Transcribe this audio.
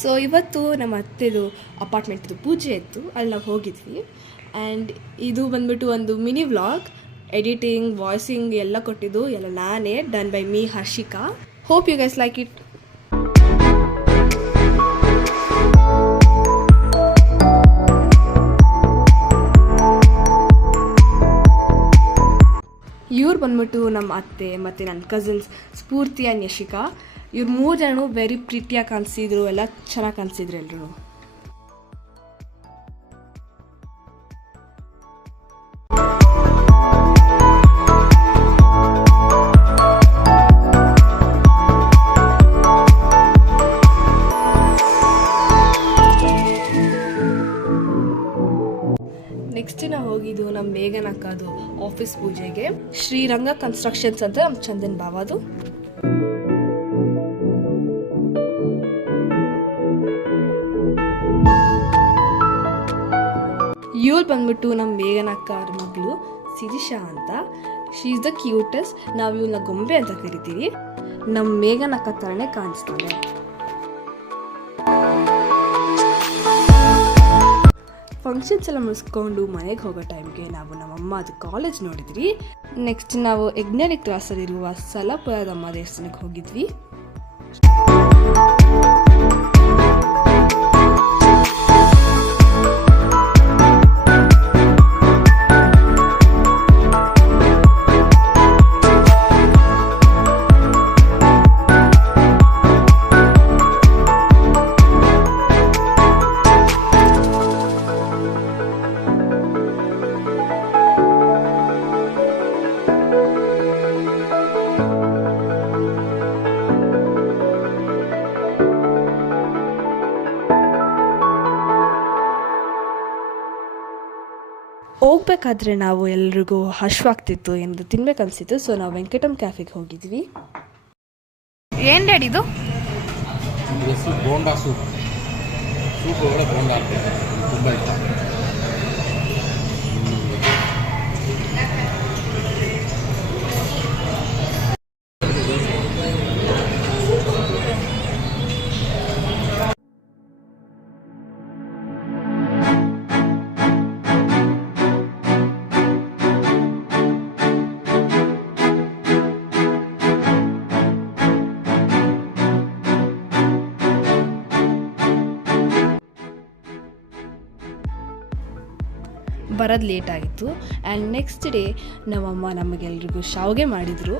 So ಇವತ್ತು ನಮ್ಮ ಅತ್ತೆದು ಅಪಾರ್ಟ್ಮೆಂಟ್ದು ಪೂಜೆ ಇತ್ತು, ಅಲ್ಲಿ ನಾವು ಹೋಗಿದ್ವಿ. ಆ್ಯಂಡ್ ಇದು ಬಂದ್ಬಿಟ್ಟು ಒಂದು ಮಿನಿ ವ್ಲಾಗ್, ಎಡಿಟಿಂಗ್, ವಾಯ್ಸಿಂಗ್ ಎಲ್ಲ ಕೊಟ್ಟಿದ್ದು ಎಲ್ಲ ನಾನೇ, done by me Harshika. Hope you guys like it. ಇವ್ರು ಬಂದ್ಬಿಟ್ಟು ನಮ್ಮ ಅತ್ತೆ ಮತ್ತು ನನ್ನ ಕಸಿನ್ಸ್ ಸ್ಫೂರ್ತಿ ಆ್ಯಂಡ್ ಯಶಿಕಾ. ಇವ್ರು 3 ಜನನು ವೆರಿ ಪ್ರಿಟಿಯಾಗಿ ಕಾಣಿಸಿದ್ರು, ಎಲ್ಲ ಚೆನ್ನಾಗಿ ಕಾಣಿಸಿದ್ರು ಎಲ್ಲರೂ. ನೆಕ್ಸ್ಟ್ ನಾವು ಹೋಗಿದ್ದು ನಮ್ಮ ಮೇಘನ ಅಕ್ಕದು ಆಫೀಸ್ ಪೂಜೆಗೆ. ಶ್ರೀರಂಗ ಕನ್ಸ್ಟ್ರಕ್ಷನ್ಸ್ ಅಂತ ನಮ್ಮ ಚಂದನ್ ಬಾವದು. ಇವಳು ಬಂದ್ಬಿಟ್ಟು ನಮ್ಮ ಮೇಘನ ಅಕ್ಕ ಅವ್ರ ಮಗಳು ಸಿರಿಷಾ ಅಂತ. She is the cutest. ನಾವು ಇವಳನ್ನ ಗೊಂಬೆ ಅಂತ ಕರಿತೀವಿ. ನಮ್ಮ ಮೇಘನ ಅಕ್ಕ ಥರನೇ ಕಾಣಿಸ್ತಾಳೆ. ಫಂಕ್ಷನ್ಸ್ ಎಲ್ಲ ಮುಗಿಸ್ಕೊಂಡು ಮನೆಗೆ ಹೋಗೋ ಟೈಮ್ಗೆ ನಾವು ನಮ್ಮಮ್ಮ ಅದು ಕಾಲೇಜ್ ನೋಡಿದ್ವಿ. ನೆಕ್ಸ್ಟ್ ನಾವು ಯಜ್ಞಾನಿ ಕ್ರಾಸಲ್ಲಿರುವ ಸಲಾಪುರದಮ್ಮ ದೇವಸ್ಥಾನಕ್ಕೆ ಹೋಗಿದ್ವಿ. ಹೋಗ್ಬೇಕಾದ್ರೆ ನಾವು ಎಲ್ರಿಗೂ ಹಶ್ವಾಗ್ತಿತ್ತು, ಏನಾದ್ರು ತಿನ್ಬೇಕನ್ಸಿತ್ತು. ಸೊ ನಾವು ವೆಂಕಟಮ್ ಕ್ಯಾಫೆಗೆ ಹೋಗಿದ್ವಿ. ಏನು ಡ್ಯಾಡಿ ಇದು? ಬೋಂಡಾ ಸೂಪ್ ಒಳಗಡೆ ಬೋಂಡಾ ಆಗ್ತದೆ, ತುಂಬ ಇಷ್ಟ. ಬರೋದು ಲೇಟ್ ಆಗಿತ್ತು. ಆ್ಯಂಡ್ ನೆಕ್ಸ್ಟ್ ಡೇ ನಮ್ಮಮ್ಮ ನಮಗೆಲ್ರಿಗೂ ಶಾವಿಗೆ ಮಾಡಿದರು.